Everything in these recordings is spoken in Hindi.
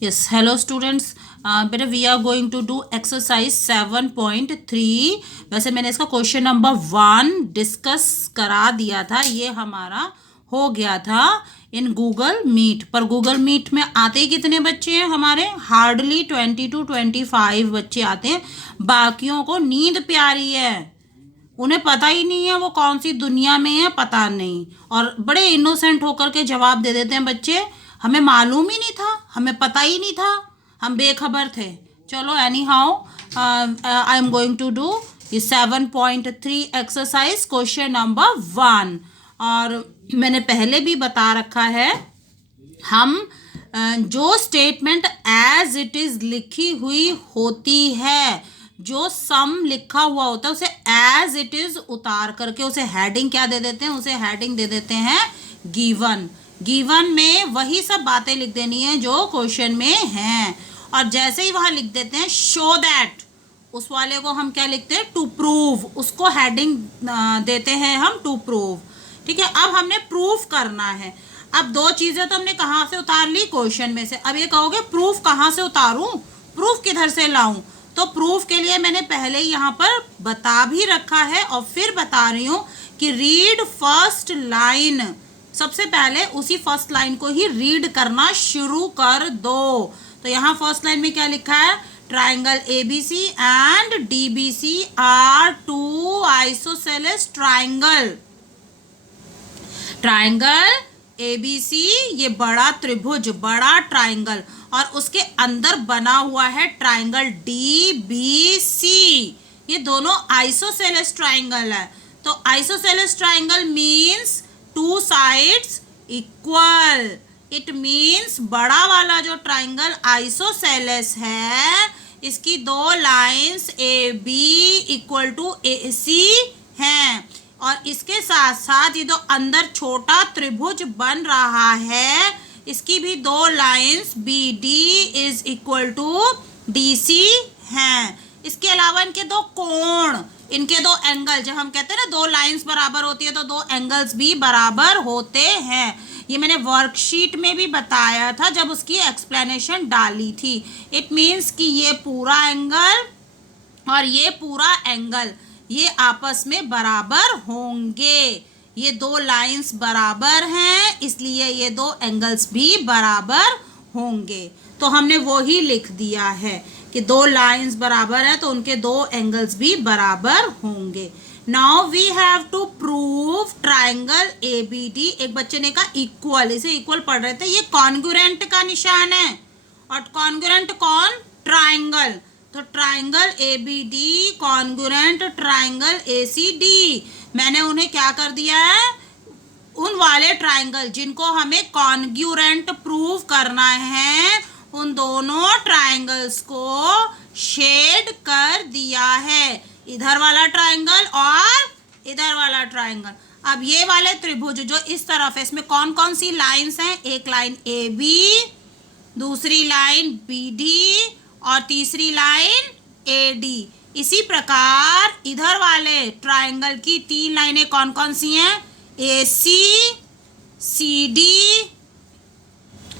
Yes, hello students. बेटा we are going to do exercise 7.3. वैसे मैंने इसका क्वेश्चन नंबर 1 डिस्कस करा दिया था, ये हमारा हो गया था इन गूगल मीट पर। गूगल मीट में आते ही कितने बच्चे हैं हमारे? हार्डली 20 to 25 बच्चे आते हैं। बाकियों को नींद प्यारी है, उन्हें पता ही नहीं है वो कौन सी दुनिया में है, पता नहीं, और बड़े इनोसेंट होकर के जवाब दे देते हैं बच्चे। हमें मालूम ही नहीं था, हमें पता ही नहीं था, हम बेखबर थे। चलो anyhow I am going to do ये 7.3 एक्सरसाइज क्वेश्चन नंबर 1। और मैंने पहले भी बता रखा है, हम जो स्टेटमेंट एज इट इज लिखी हुई होती है, जो सम लिखा हुआ होता है, उसे एज इट इज उतार करके उसे हेडिंग क्या दे देते हैं? उसे हेडिंग दे देते हैं गिवन। गिवन में वही सब बातें लिख देनी है जो क्वेश्चन में हैं, और जैसे ही वहां लिख देते हैं शो दैट, उस वाले को हम क्या लिखते हैं? To prove. उसको हेडिंग देते हैं हम टू प्रूव। ठीक है, अब हमने प्रूफ करना है। अब दो चीजें तो हमने कहाँ से उतार ली? क्वेश्चन में से। अब ये कहोगे प्रूफ कहाँ से उतारूं, प्रूफ किधर से लाऊं? तो प्रूफ के लिए मैंने पहले ही यहाँ पर बता भी रखा है और फिर बता रही हूँ कि रीड फर्स्ट लाइन। सबसे पहले उसी फर्स्ट लाइन को ही रीड करना शुरू कर दो। तो यहाँ फर्स्ट लाइन में क्या लिखा है? Triangle ABC and DBC are two isosceles triangle. Triangle ABC ये बड़ा त्रिभुज, बड़ा ट्राइंगल, और उसके अंदर बना हुआ है ट्राइंगल डीबीसी। ये दोनों आइसोसेलेस ट्राइंगल है। तो isosceles triangle means two sides equal. It means बड़ा वाला जो ट्राइंगल आइसोसेलेस है, इसकी दो lines A B equal to A C हैं, और इसके साथ साथ ये जो अंदर छोटा त्रिभुज बन रहा है, इसकी भी दो lines B D is equal to D C हैं। इसके अलावा इनके दो कोण, इनके दो एंगल, जब हम कहते हैं ना दो लाइंस बराबर होती है तो दो एंगल्स भी बराबर होते हैं। ये मैंने वर्कशीट में भी बताया था जब उसकी एक्सप्लेनेशन डाली थी। इट मीन्स कि ये पूरा एंगल और ये पूरा एंगल ये आपस में बराबर होंगे। ये दो लाइंस बराबर हैं, इसलिए ये दो एंगल्स भी बराबर होंगे। तो हमने वो ही लिख दिया है कि दो लाइंस बराबर हैं तो उनके दो एंगल्स भी बराबर होंगे। Now we have to prove triangle ABD. एक बच्चे ने कहा इक्वल, इसे इक्वल पढ़ रहे थे, ये कॉन्ग्रुएंट का निशान है। और कॉन्ग्रुएंट कौन? ट्राइंगल। तो triangle ABD congruent triangle ACD. मैंने उन्हें क्या कर दिया है? उन वाले ट्राइंगल जिनको हमें कॉन्ग्रुएंट प्रूव करना है, उन दोनों ट्राइंगल्स को शेड कर दिया है। इधर वाला ट्राइंगल और इधर वाला ट्राइंगल। अब ये वाले त्रिभुज जो इस तरफ है, इसमें कौन कौन सी लाइंस हैं? एक लाइन ए बी, दूसरी लाइन बी डी, और तीसरी लाइन ए डी। इसी प्रकार इधर वाले ट्राइंगल की तीन लाइनें कौन कौन सी हैं? ए सी, सी डी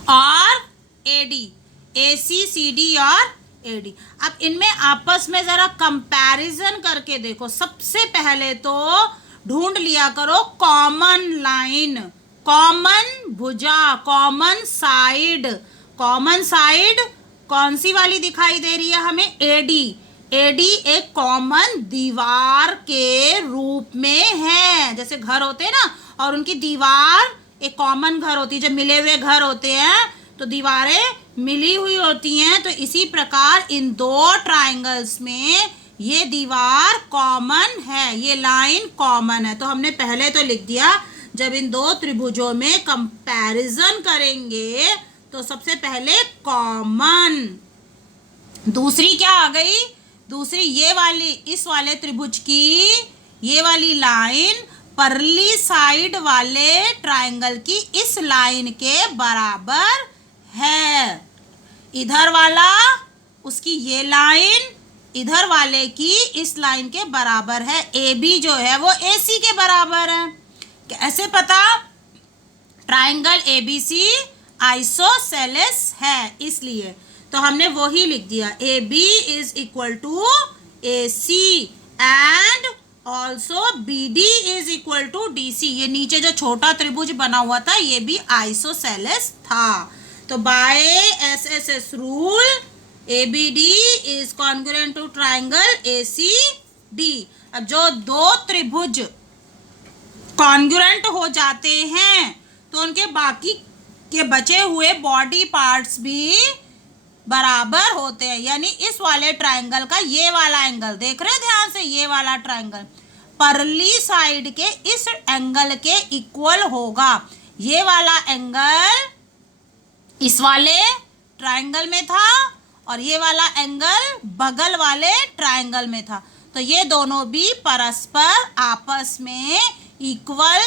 और A D. A C, C D और ए डी। अब इनमें आपस में जरा कंपैरिजन करके देखो। सबसे पहले तो ढूंढ लिया करो कॉमन लाइन, कॉमन भुजा, कॉमन साइड। कॉमन साइड कौन सी वाली दिखाई दे रही है हमें? एडी। एडी एक कॉमन दीवार के रूप में है। जैसे घर होते हैं ना, और उनकी दीवार एक कॉमन घर होती है। जब मिले हुए घर होते हैं तो दीवारें मिली हुई होती हैं। तो इसी प्रकार इन दो ट्राइंगल्स में ये दीवार कॉमन है, ये लाइन कॉमन है। तो हमने पहले तो लिख दिया, जब इन दो त्रिभुजों में कंपैरिजन करेंगे तो सबसे पहले कॉमन। दूसरी क्या आ गई? दूसरी ये वाली, इस वाले त्रिभुज की ये वाली लाइन परली साइड वाले ट्राइंगल की इस लाइन के बराबर है। इधर वाला, उसकी ये लाइन इधर वाले की इस लाइन के बराबर है। ए बी जो है वो ए सी के बराबर है। कैसे पता? ट्राइंगल एबीसी आइसोसेलेस है, इसलिए तो हमने वो ही लिख दिया A B is equal to A C and also B D is equal to D C. ये नीचे जो छोटा त्रिभुज बना हुआ था ये भी आइसोसेलेस था। तो by S S S rule A B D is congruent to triangle A C D. अब जो दो त्रिभुज कॉन्ग्रुएंट हो जाते हैं तो उनके बाकी के बचे हुए बॉडी पार्ट्स भी बराबर होते हैं। यानी इस वाले ट्राइंगल का ये वाला एंगल देख रहे हैं ध्यान से, ये वाला ट्राइंगल परली साइड के इस एंगल के इक्वल होगा। ये वाला एंगल इस वाले ट्राइंगल में था और ये वाला एंगल बगल वाले ट्राइंगल में था, तो ये दोनों भी परस्पर आपस में इक्वल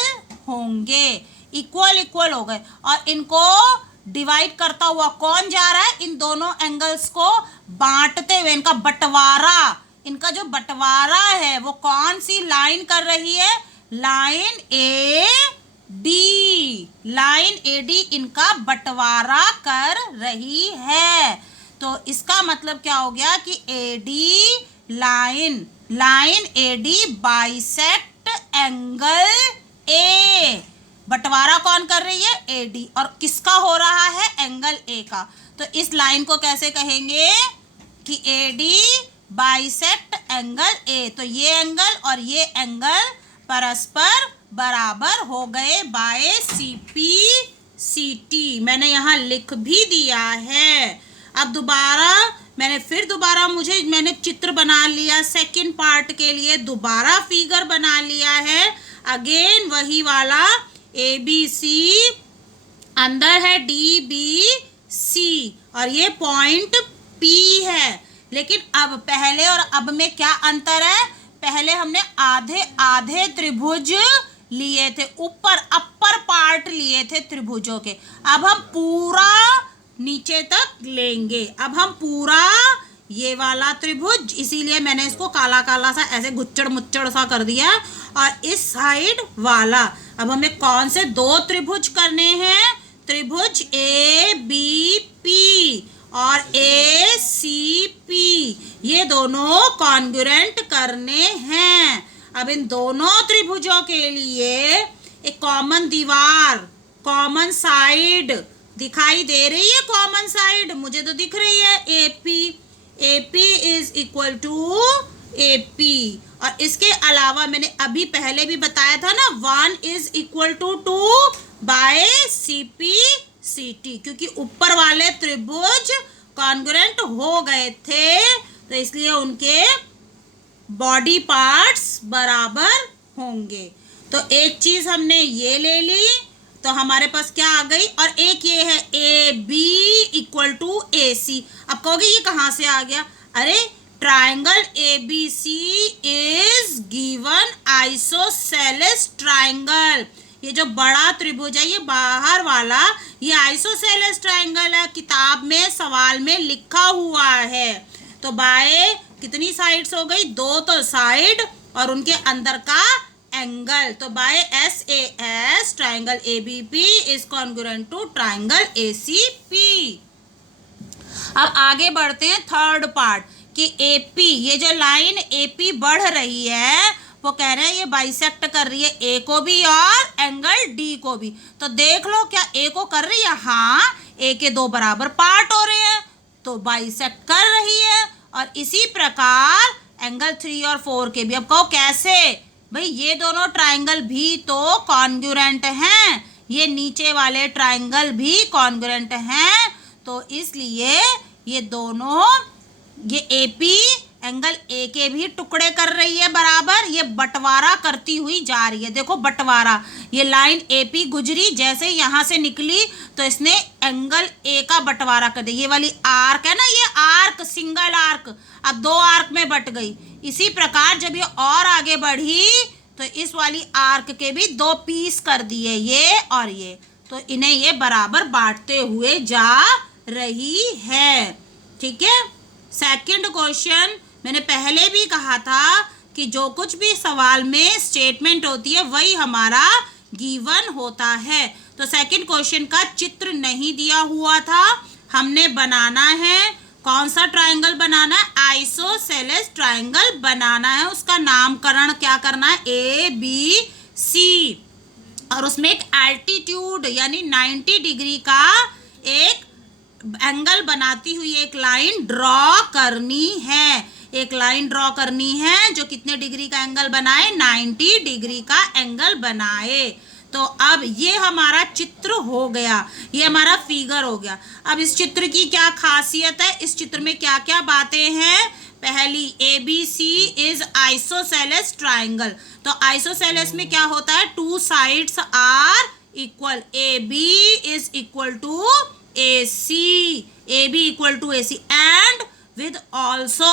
होंगे, इक्वल इक्वल हो गए। और इनको डिवाइड करता हुआ कौन जा रहा है? इन दोनों एंगल्स को बांटते हुए इनका बंटवारा, इनका जो बंटवारा है वो कौन सी लाइन कर रही है? Line A D, line A D इनका बंटवारा कर रही है। तो इसका मतलब क्या हो गया कि A D line, line A D bisect angle A, बंटवारा कौन कर रही है? ए डी, और किसका हो रहा है? एंगल ए का। तो इस लाइन को कैसे कहेंगे कि A D bisect angle A. तो ये एंगल और ये एंगल परस्पर बराबर हो गए by C P C T. मैंने यहाँ लिख भी दिया है। अब मैंने चित्र बना लिया सेकंड पार्ट के लिए, दोबारा फिगर बना लिया है। अगेन वही वाला ए बी सी, अंदर है डी बी सी और ये पॉइंट पी है। लेकिन अब पहले और अब में क्या अंतर है? पहले हमने आधे आधे त्रिभुज लिए थे, ऊपर अपर पार्ट लिए थे त्रिभुजों के। अब हम पूरा नीचे तक लेंगे। अब हम पूरा ये वाला त्रिभुज, इसीलिए मैंने इसको काला काला सा ऐसे गुच्चड़ मुच्चड़ सा कर दिया। और इस साइड वाला, अब हमें कौन से दो त्रिभुज करने हैं? त्रिभुज ए बी पी और ए सी पी, ये दोनों कॉन्ग्रुएंट करने हैं। अब इन दोनों त्रिभुजों के लिए एक कॉमन दीवार, कॉमन साइड दिखाई दे रही है। कॉमन साइड मुझे तो दिख रही है AP, AP is equal to AP. और इसके अलावा मैंने अभी पहले भी बताया था ना, 1 is equal to 2 by CP CT, क्योंकि ऊपर वाले त्रिभुज कॉन्ग्रुएंट हो गए थे तो इसलिए उनके बॉडी पार्ट्स बराबर होंगे। तो एक चीज हमने ये ले ली, तो हमारे पास क्या आ गई? और एक ये है A B equal to A C. अब कहोगे ये कहाँ से आ गया? अरे triangle A B C is given isosceles triangle. ये जो बड़ा त्रिभुज है, ये बाहर वाला, ये आइसोसेलेस ट्राइंगल है, किताब में सवाल में लिखा हुआ है। तो बाय कितनी साइड्स हो गई? 2 तो साइड और उनके अंदर का एंगल। तो by S A S triangle A B P is congruent to triangle A C P. अब आगे बढ़ते हैं थर्ड पार्ट कि एपी, ये जो लाइन एपी बढ़ रही है वो कह रहे हैं ये बाइसेक्ट कर रही है ए को भी और एंगल डी को भी। तो देख लो क्या ए को कर रही है? हाँ, ए के 2 बराबर पार्ट हो रहे हैं तो बाइसेक्ट कर रही है। और इसी प्रकार एंगल 3 और 4 के भी। अब कहो कैसे? भाई ये दोनों ट्राइंगल भी तो कॉन्ग्रुएंट हैं, ये नीचे वाले ट्राइंगल भी कॉन्ग्रुएंट हैं, तो इसलिए ये दोनों, ये एपी एंगल ए के भी टुकड़े कर रही है बराबर, ये बंटवारा करती हुई जा रही है। देखो बंटवारा, ये लाइन एपी गुजरी, जैसे यहाँ से निकली तो इसने एंगल ए का बंटवारा कर दिया। ये वाली आर्क है ना, ये आर्क, सिंगल आर्क, अब 2 आर्क में बट गई। इसी प्रकार जब ये और आगे बढ़ी तो इस वाली आर्क के भी 2 पीस कर दिए, ये और ये, तो इन्हें ये बराबर बांटते हुए जा रही है। ठीक है। सेकंड क्वेश्चन, मैंने पहले भी कहा था कि जो कुछ भी सवाल में स्टेटमेंट होती है वही हमारा गिवन होता है। तो सेकंड क्वेश्चन का चित्र नहीं दिया हुआ था, हमने बनाना है। कौन सा ट्रायंगल बनाना है? आइसोसेलेस ट्रायंगल बनाना है। उसका नामकरण क्या करना है? ABC, और उसमें एक एल्टीट्यूड यानी 90 डिग्री का एक एंगल बनाती हुई एक लाइन ड्रॉ करनी है। एक लाइन ड्रॉ करनी है जो कितने डिग्री का एंगल बनाए? 90 डिग्री का एंगल बनाए। तो अब ये हमारा चित्र हो गया, ये हमारा फिगर हो गया। अब इस चित्र की क्या खासियत है? इस चित्र में क्या क्या बातें हैं? पहली, ABC इज आइसोसेलेस ट्राइंगल। तो आइसोसेलेस में क्या होता है? Two sides are equal. AB is equal to AC, AB equal to AC, and with also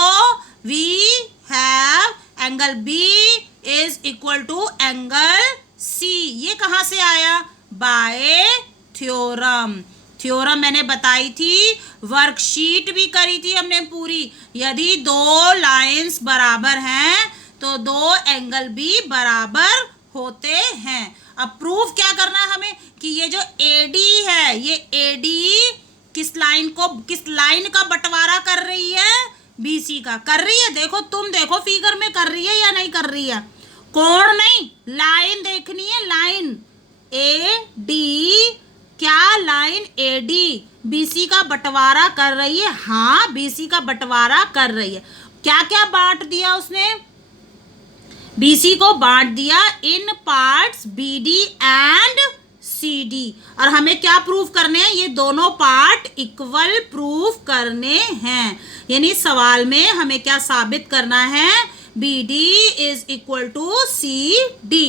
we have angle B is equal to angle C। ये कहाँ से आया? Bye theorem. थ्योरम मैंने बताई थी, वर्कशीट भी करी थी हमने पूरी। यदि दो लाइंस बराबर हैं तो दो एंगल भी बराबर होते हैं। अब प्रूफ क्या करना है हमें कि ये जो AD है, ये AD किस लाइन का बंटवारा कर रही है? BC का कर रही है। देखो, तुम देखो फिगर में कर रही है या नहीं कर रही है? कोण नहीं, लाइन देखनी है। लाइन AD, क्या लाइन AD BC का बंटवारा कर रही है? हाँ, BC का बंटवारा कर रही है। क्या क्या बांट दिया उसने? BC को बांट दिया इन पार्ट्स BD एंड CD। और हमें क्या प्रूफ करने हैं? ये दोनों पार्ट इक्वल प्रूफ करने हैं। यानी सवाल में हमें क्या साबित करना है? BD is equal to CD।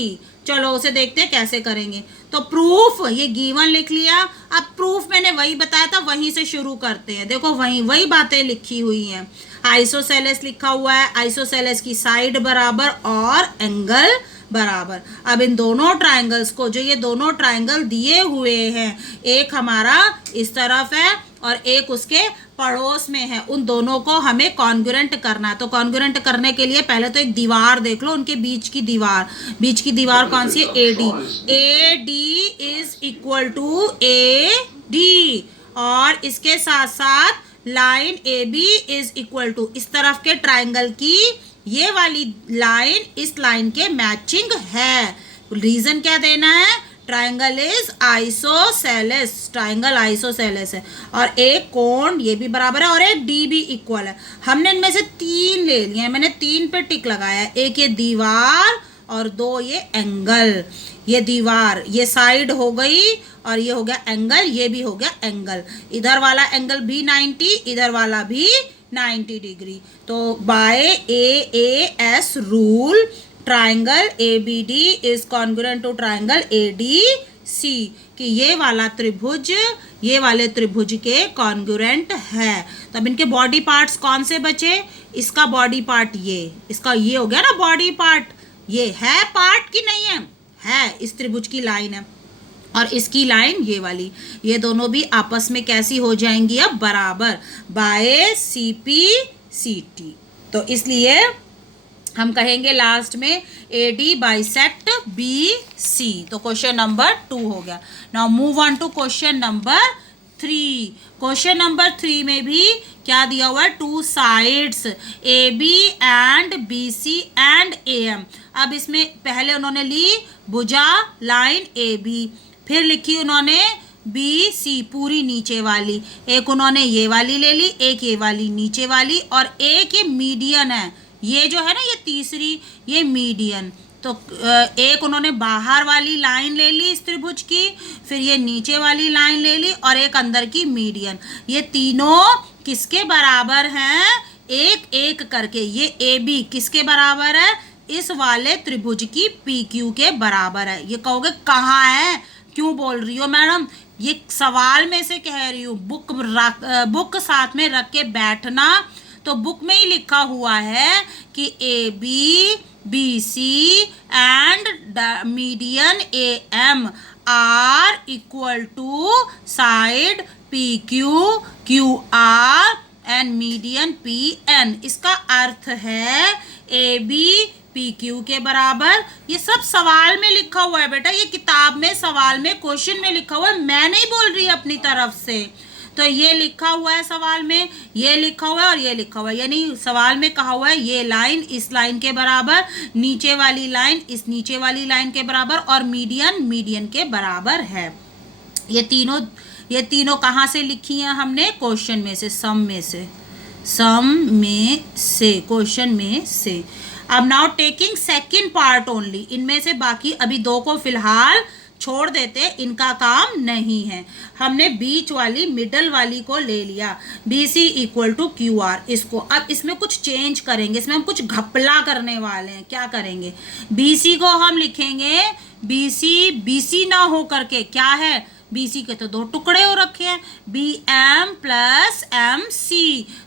चलो उसे देखते हैं कैसे करेंगे। तो प्रूफ ये गिवन लिख लिया। अब प्रूफ मैंने वही बताया था, वहीं से शुरू करते हैं। देखो वही बातें लिखी हुई हैं। आइसोसेलेस लिखा हुआ है, आइसोसेलेस की साइड बराबर और एंगल बराबर। अब इन दोनों ट्रायंगल्स को, जो ये दोनों ट्रायंगल दिए हुए हैं, एक हमारा इस तरफ है और एक उसके पड़ोस में है, उन दोनों को हमें कॉन्ग्रुएंट करना है। तो कॉन्ग्रुएंट करने के लिए पहले तो एक दीवार देख लो, उनके बीच की दीवार कौन सी है? AD is equal to AD, और इसके साथ साथ line AB is equal to इस तरफ के ट्राइंगल की ये वाली लाइन इस लाइन के मैचिंग है। रीजन क्या देना है? Triangle is isosceles, triangle isosceles है, और एक कोण ये भी बराबर है और एक D भी इक्वल है। हमने इनमें से 3 ले लिए हैं, मैंने 3 पे टिक लगाया है। एक ये दीवार और 2 ये एंगल। ये दीवार, ये साइड हो गई, और ये हो गया एंगल, ये भी हो गया एंगल। इधर वाला एंगल भी 90, इधर वाला भी 90 डिग्री। तो by AAS rule triangle ABD is congruent to triangle ADC, कि ये वाला त्रिभुज ये वाले त्रिभुज के कॉन्ग्रुएंट है। तो अब इनके बॉडी पार्ट्स कौन से बचे? इसका बॉडी पार्ट इसका ये हो गया ना बॉडी पार्ट। ये है पार्ट की नहीं है? है, इस त्रिभुज की लाइन है, और इसकी लाइन ये वाली। ये दोनों भी आपस में कैसी हो जाएंगी? अब बराबर, बाय CP/CT। तो इसलिए हम कहेंगे लास्ट में AD बाइसेक्ट BC। तो क्वेश्चन नंबर 2 हो गया। Now move on to question number 3। Question number 3 में भी क्या दिया हुआ है? 2 sides AB and BC and AM। अब इसमें पहले उन्होंने ली भुजा लाइन AB, फिर लिखी उन्होंने BC पूरी नीचे वाली, एक उन्होंने ये वाली ले ली, एक ये वाली नीचे वाली, और एक ये मीडियन है। ये जो है ना, ये तीसरी, ये मीडियन। तो एक उन्होंने बाहर वाली लाइन ले ली इस त्रिभुज की, फिर ये नीचे वाली लाइन ले ली, और एक अंदर की मीडियन। ये तीनों किसके बराबर हैं? एक एक करके। ये AB किसके बराबर है? इस वाले त्रिभुज की PQ के बराबर है। ये कहोगे कहाँ है, क्यों बोल रही हो मैडम? ये सवाल में से कह रही हूँ। बुक साथ में रख के बैठना। तो बुक में ही लिखा हुआ है कि AB BC and median AM are equal to side PQ QR and median PN। इसका अर्थ है AB पी क्यू के बराबर। ये सब सवाल में लिखा हुआ है बेटा, ये किताब में सवाल में क्वेश्चन में लिखा हुआ है, मैं नहीं बोल रही अपनी तरफ से। तो ये लिखा हुआ है सवाल में, ये लिखा हुआ है और ये लिखा हुआ है, यानी सवाल में कहा हुआ है ये लाइन इस लाइन के बराबर, नीचे वाली लाइन इस नीचे वाली लाइन के बराबर और मीडियन मीडियन के बराबर है। ये तीनों कहाँ से लिखी हैं हमने? क्वेश्चन में से, सम में से क्वेश्चन में से। अब now taking second part only, इनमें से बाकी अभी दो को फिलहाल छोड़ देते, इनका काम नहीं है। हमने बीच वाली मिडल वाली को ले लिया, B C equal to Q R. इसको अब इसमें कुछ चेंज करेंगे, इसमें हम कुछ घपला करने वाले हैं। क्या करेंगे? बी सी को हम लिखेंगे बी सी ना हो करके क्या है, BC के तो दो टुकड़े हो रखे हैं, BM प्लस MC,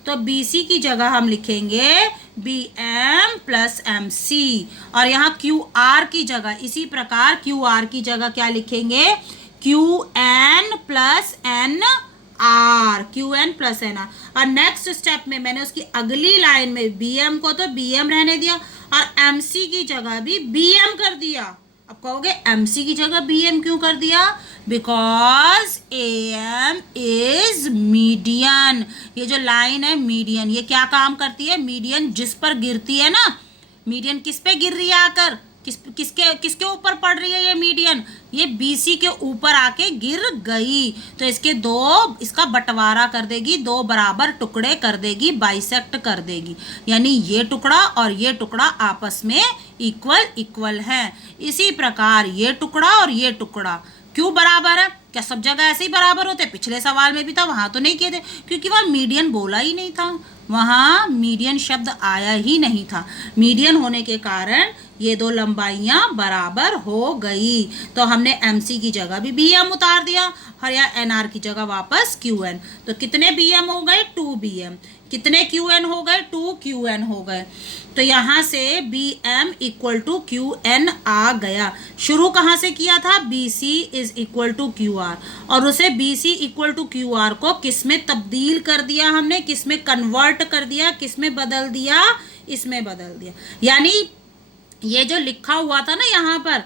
तो BC की जगह हम लिखेंगे BM प्लस MC और यहाँ QR की जगह इसी प्रकार QR की जगह क्या लिखेंगे? QN plus NR, QN plus NR। और नेक्स्ट स्टेप में मैंने उसकी अगली लाइन में BM को तो BM रहने दिया और MC की जगह भी BM कर दिया। अब कहोगे MC की जगह BM क्यों कर दिया? Because AM is median. ये जो लाइन है मीडियन, ये क्या काम करती है? मीडियन जिस पर गिरती है ना, मीडियन किस पे गिर रही है आकर, किसके ऊपर पड़ रही है ये मीडियन? ये BC के ऊपर आके गिर गई, तो इसका बंटवारा कर देगी, दो बराबर टुकड़े कर देगी, बाइसेक्ट कर देगी, यानी ये टुकड़ा और ये टुकड़ा आपस में इक्वल है। इसी प्रकार ये टुकड़ा और ये टुकड़ा क्यों बराबर है? क्या सब जगह ऐसे ही बराबर होते? पिछले सवाल में भी था, वहां तो नहीं किए थे क्योंकि वहां मीडियन बोला ही नहीं था, वहां मीडियन शब्द आया ही नहीं था। मीडियन होने के कारण ये दो लंबाइयां बराबर हो गई, तो हमने MC की जगह भी BM उतार दिया और या NR की जगह वापस QN। तो कितने BM हो गए? 2 BM। कितने QN हो गए? 2 QN हो गए। तो यहाँ से BM इक्वल टू QN आ गया। शुरू कहाँ से किया था? BC is equal to QR और उसे BC इक्वल टू QR को किस में तब्दील कर दिया हमने? किस में कन्वर्ट कर दिया? किस में बदल दिया? इसमें बदल दिया। यानी ये जो लिखा हुआ था ना यहाँ पर,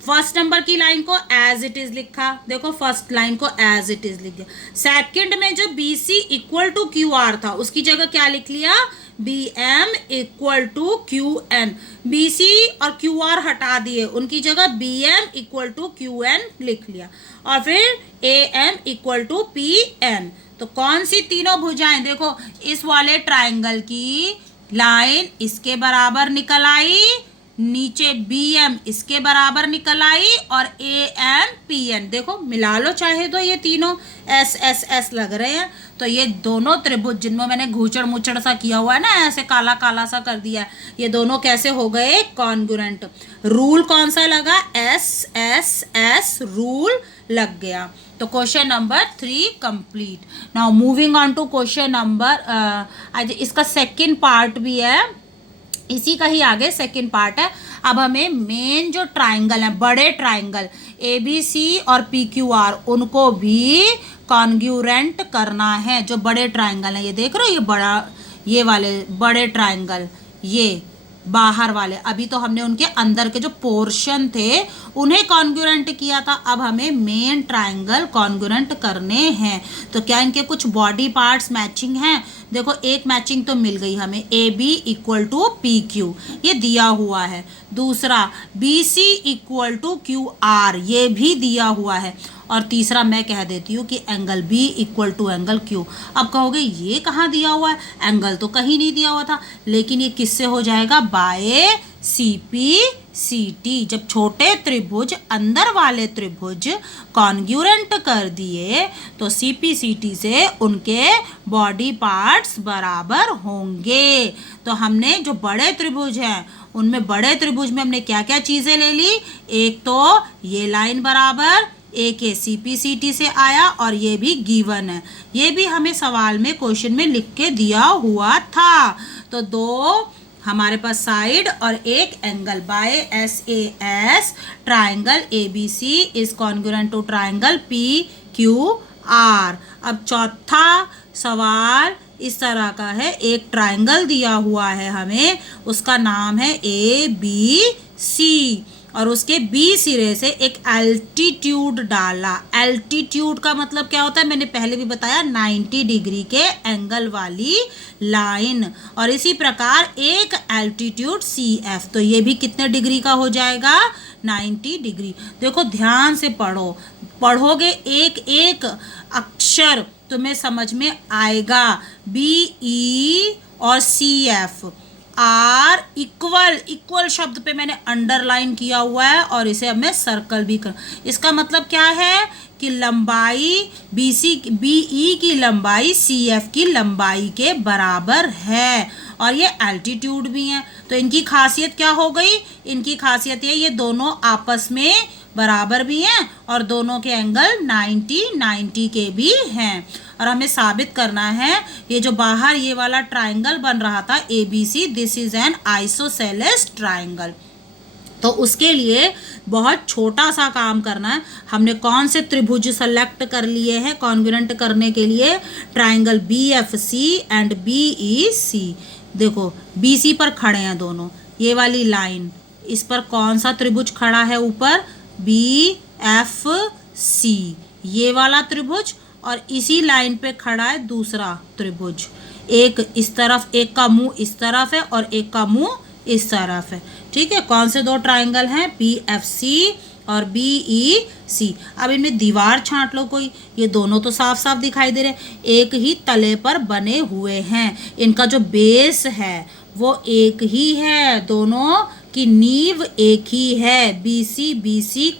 फर्स्ट नंबर की लाइन को एज इट इज लिखा, देखो फर्स्ट लाइन को एज इट इज लिख दिया। सेकंड में जो BC इक्वल टू QR था उसकी जगह क्या लिख लिया? BM equal to QN। BC और QR हटा दिए, उनकी जगह BM इक्वल टू QN लिख लिया और फिर AM इक्वल टू PN। तो कौन सी तीनों भुजाएं? देखो इस वाले ट्राइंगल की लाइन इसके बराबर निकल आई, नीचे BM इसके बराबर निकल आई और AM PN, देखो मिला लो चाहे तो ये तीनों S लग रहे हैं। तो ये दोनों त्रिभुज जिनमें मैंने घूचड़ मुचड़ सा किया हुआ है ना, ऐसे काला काला सा कर दिया है, ये दोनों कैसे हो गए? कॉन्ग्रुएंट। रूल कौन सा लगा? S रूल लग गया। तो question number 3 complete. Now moving on to question number, इसका सेकंड पार्ट भी है, इसी का ही आगे सेकंड पार्ट है। अब हमें मेन जो ट्राइंगल है, बड़े ट्राइंगल ABC और PQR, उनको भी कॉन्ग्रुएंट करना है। जो बड़े ट्राइंगल है, ये देख रहे हो, ये वाले बड़े ट्राइंगल, ये बाहर वाले, अभी तो हमने उनके अंदर के जो पोर्शन थे उन्हें कॉन्ग्रुएंट किया था, अब हमें मेन ट्राइंगल कॉन्ग्रुएंट करने हैं। तो क्या इनके कुछ बॉडी पार्ट्स मैचिंग हैं? देखो एक मैचिंग तो मिल गई हमें, AB इक्वल टू PQ, ये दिया हुआ है। दूसरा BC इक्वल टू QR, ये भी दिया हुआ है। और तीसरा मैं कह देती हूँ कि angle B equal to angle Q। अब कहोगे ये कहाँ दिया हुआ है? एंगल तो कहीं नहीं दिया हुआ था, लेकिन ये किससे हो जाएगा? Bye CP/CT। जब छोटे त्रिभुज अंदर वाले त्रिभुज कॉन्ग्रुएंट कर दिए तो CP/CT से उनके बॉडी पार्ट्स बराबर होंगे। तो हमने जो बड़े त्रिभुज हैं उनमें, बड़े त्रिभुज में हमने क्या क्या चीजें ले ली? एक तो ये लाइन बराबर, एक ये CP/CT से आया और ये भी गिवन है, ये भी हमें सवाल में क्वेश्चन में लिख के दिया हुआ था। तो दो हमारे पास साइड और एक angle, by SAS triangle ABC is congruent to triangle PQR। अब चौथा सवाल इस तरह का है, एक ट्रायंगल दिया हुआ है हमें, उसका नाम है ABC और उसके बी सिरे से एक एल्टीट्यूड डाला। एल्टीट्यूड का मतलब क्या होता है, मैंने पहले भी बताया, 90 डिग्री के एंगल वाली लाइन। और इसी प्रकार एक एल्टीट्यूड CF, तो ये भी कितने डिग्री का हो जाएगा, 90 डिग्री। देखो ध्यान से पढ़ोगे एक एक अक्षर तुम्हें समझ में आएगा। BE और CF आर इक्वल शब्द पे मैंने अंडरलाइन किया हुआ है और इसे अब मैं सर्कल भी कर। इसका मतलब क्या है कि लंबाई BE की लंबाई CF की लंबाई के बराबर है और ये एल्टीट्यूड भी है। तो इनकी खासियत क्या हो गई, इनकी खासियत ये दोनों आपस में बराबर भी हैं और दोनों के एंगल 90 के भी हैं। और हमें साबित करना है ये जो बाहर ये वाला ट्राइंगल बन रहा था ABC, this is an isosceles triangle. तो उसके लिए बहुत छोटा सा काम करना है। हमने कौन से त्रिभुज सेलेक्ट कर लिए हैं कॉन्ग्रुएंट करने के लिए, ट्राइंगल BFC एंड BEC। देखो BC पर खड़े हैं दोनों, ये वाली लाइन, इस पर कौन सा त्रिभुज खड़ा है ऊपर, BFC, ये वाला त्रिभुज, और इसी लाइन पे खड़ा है दूसरा त्रिभुज। एक इस तरफ, एक का मुंह इस तरफ है और एक का मुंह इस तरफ है। ठीक है, कौन से दो ट्राइंगल हैं, BFC और BEC। अब इनमें दीवार छांट लो कोई, ये दोनों तो साफ साफ दिखाई दे रहे हैं, एक ही तले पर बने हुए हैं। इनका जो बेस है वो एक ही है, दोनों की नींव एक ही है। BC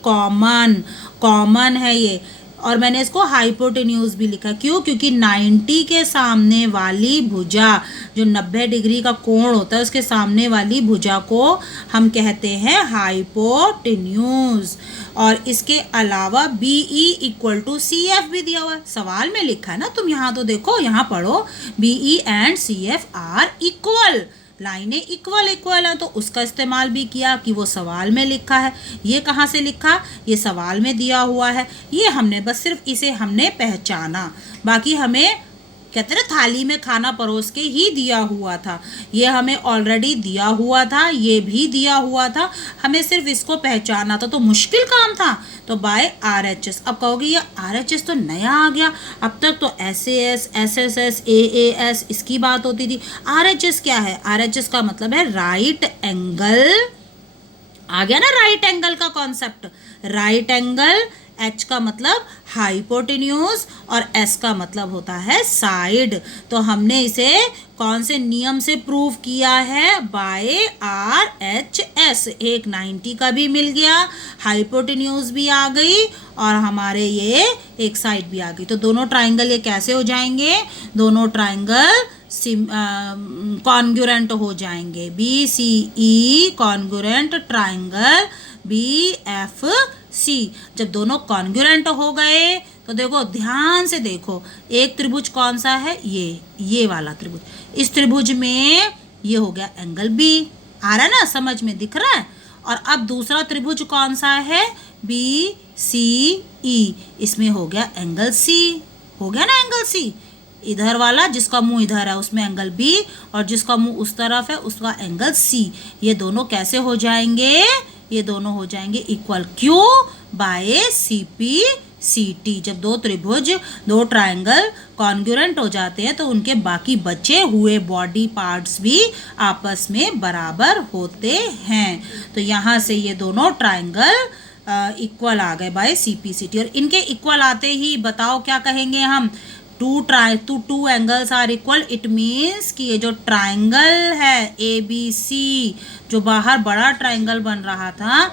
कॉमन है ये। और मैंने इसको हाइपोटेन्यूज भी लिखा, क्यों, क्योंकि 90 के सामने वाली भुजा, जो 90 डिग्री का कोण होता है उसके सामने वाली भुजा को हम कहते हैं हाइपोटेन्यूज। और इसके अलावा BE इक्वल टू CF भी दिया हुआ है, सवाल में लिखा है ना, तुम यहाँ तो देखो, यहाँ पढ़ो, BE and CF are equal, लाइनें इक्वल हैं, तो उसका इस्तेमाल भी किया कि वो सवाल में लिखा है। ये कहाँ से लिखा, ये सवाल में दिया हुआ है, ये हमने बस सिर्फ इसे हमने पहचाना, बाकी हमें कहते हैं थाली में खाना परोस के ही दिया हुआ था, ये हमें ऑलरेडी दिया हुआ था, ये भी दिया हुआ था, हमें सिर्फ इसको पहचाना था, तो मुश्किल काम था। तो बाय RHS। अब कहोगे ये RHS तो नया आ गया, अब तक तो SAS, SSS, AAS इसकी बात होती थी। RHS क्या है, RHS का मतलब है राइट एंगल, आ गया ना राइट एंगल का कॉन्सेप्ट। राइट एंगल, H का मतलब हाइपोटेन्यूज और S का मतलब होता है साइड। तो हमने इसे कौन से नियम से प्रूव किया है, बाय RHS। एक 90 का भी मिल गया, हाइपोटेन्यूज भी आ गई और हमारे ये एक साइड भी आ गई। तो दोनों ट्राइंगल ये कैसे हो जाएंगे, दोनों ट्राइंगल कॉन्ग्रुएंट हो जाएंगे। BCE congruent triangle BFC। जब दोनों कॉन्ग्रुएंट हो गए तो देखो ध्यान से देखो, एक त्रिभुज कौन सा है, ये वाला त्रिभुज, इस त्रिभुज में ये हो गया एंगल B, आ रहा है ना, समझ में दिख रहा है। और अब दूसरा त्रिभुज कौन सा है, BCE, इसमें हो गया एंगल C, हो गया ना एंगल C। इधर वाला जिसका मुंह इधर है उसमें एंगल B और जिसका मुंह उस तरफ है उसका एंगल C। ये दोनों कैसे हो जाएंगे, ये दोनों हो जाएंगे इक्वल, क्यों, बाय CPCT। जब दो त्रिभुज, दो ट्राइंगल कॉन्ग्रुएंट हो जाते हैं तो उनके बाकी बचे हुए बॉडी पार्ट्स भी आपस में बराबर होते हैं। तो यहाँ से ये दोनों ट्राइंगल इक्वल आ गए बाय CPCT। और इनके इक्वल आते ही बताओ क्या कहेंगे हम, two angles are equal, it means कि ये जो ट्राइंगल है ABC, जो बाहर बड़ा ट्राइंगल बन रहा था,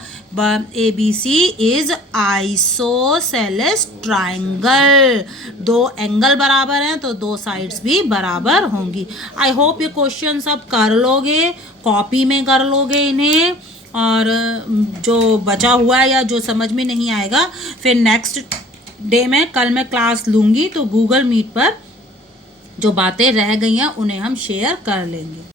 ABC इज आइसोसेलेस ट्राइंगल। दो एंगल बराबर हैं तो दो साइड्स भी बराबर होंगी। आई होप ये क्वेश्चन सब कर लोगे, कॉपी में कर लोगे इन्हें, और जो बचा हुआ है या जो समझ में नहीं आएगा फिर नेक्स्ट डे में, कल मैं क्लास लूँगी तो गूगल मीट पर जो बातें रह गई हैं उन्हें हम शेयर कर लेंगे।